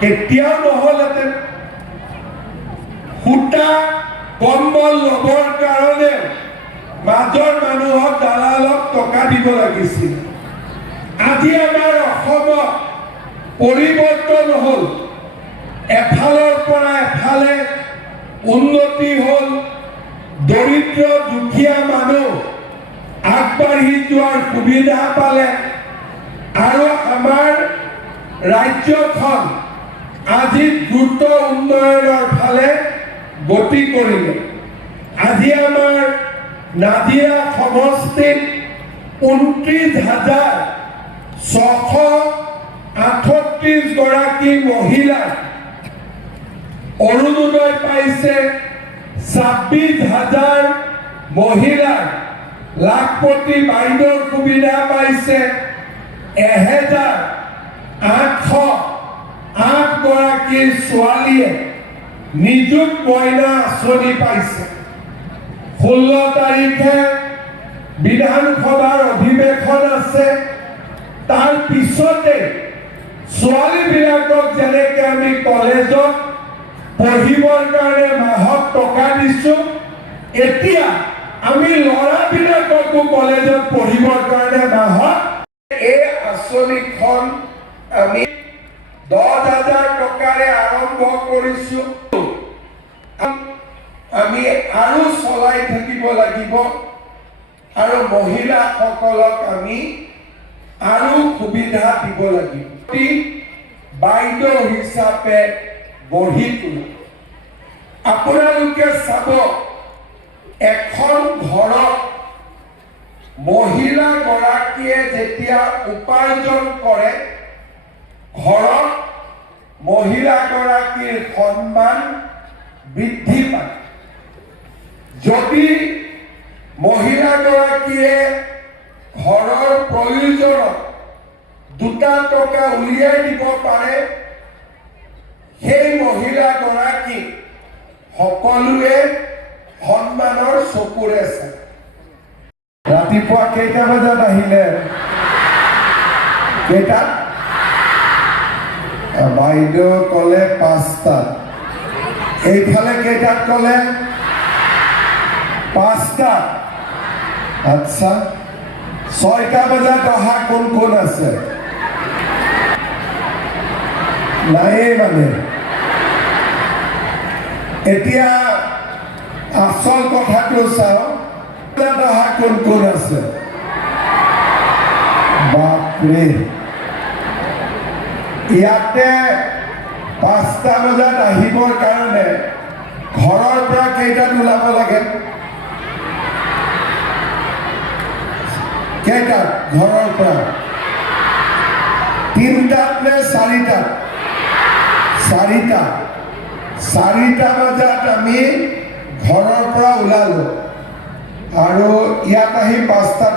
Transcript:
কেতিয়াও নহ'লহেঁতেন। সূতা কম্বল ল'বৰ কাৰণে মাজৰ মানুহক দালালক টকা দিব লাগিছিল। আজি আমাৰ অসমত পৰিৱৰ্তন হ'ল, এফালৰ পৰা এফালে উন্নতি হ'ল, দৰিদ্ৰ দুখীয়া মানুহ আগবাঢ়ি যোৱাৰ সুবিধা পালে আৰু আমাৰ ৰাজ্যখন আজি দ্ৰুত উন্নয়নৰ ফালে গতি কৰিলে। আজি আমাৰ নাজিৰা সমষ্টিত 29,638 গৰাকী মহিলা অৰুণোদয় পাইছে। 26,000 মহিলা লাখপতি বাইদেউৰ সুবিধা পাইছে। 1,808 গৰাকী ছোৱালীয়ে নিযুত মইনা আঁচনি পাইছে। 16 তাৰিখে বিধানসভাৰ অধিৱেশন আছে। তাৰ পিছতে ছোৱালীবিলাকক যেনেকৈ আমি কলেজত পঢ়িবৰ কাৰণে মাহত টকা দিছো, এতিয়া আমি ল'ৰাবিলাককো কলেজত পঢ়িবৰ কাৰণে মাহত এই আঁচনিখন আমি 10,000 টকাৰে আৰম্ভ কৰিছো। আমি আৰু চলাই থাকিব লাগিব আৰু মহিলাসকলক আমি আৰু সুবিধা দিব লাগিব। বাইদেউ হিচাপে গঢ়ি তোলা। আপোনালোকে চাব, এখন ঘৰত মহিলাগৰাকীয়ে যেতিয়া উপাৰ্জন কৰে, ঘৰত মহিলাগৰাকীৰ সন্মান বৃদ্ধি পায়। যদি মহিলাগৰাকীয়ে ঘৰৰ প্ৰয়োজনত 2 টকা উলিয়াই দিব পাৰে, সেই মহিলাগৰাকীক সকলোৱে সন্মানৰ চকুৰে চায়। ৰাতিপুৱা কেইটা বজাত আহিলে? কেইটাত? বাইদেউ ক'লে 5টাত। এইফালে কেইটাত ক'লে? 5টাত। আচ্ছা, 6টা বজাত অহা কোন কোন আছে? নাইয়ে মানে। এতিয়া আচল কথাটো চাওঁ, অহা কোন কোন আছে? বাপৰে, ইয়াতে 5টা বজাত আহিবৰ কাৰণে ঘৰৰ পৰা কেইটাত ওলাব লাগে? কেইটাত ঘৰৰ পৰা? 3টাত নে 4টাত? 4টা বজাত আমি ঘৰৰ পৰা ওলালো আৰু ইয়াত আহি 5টাত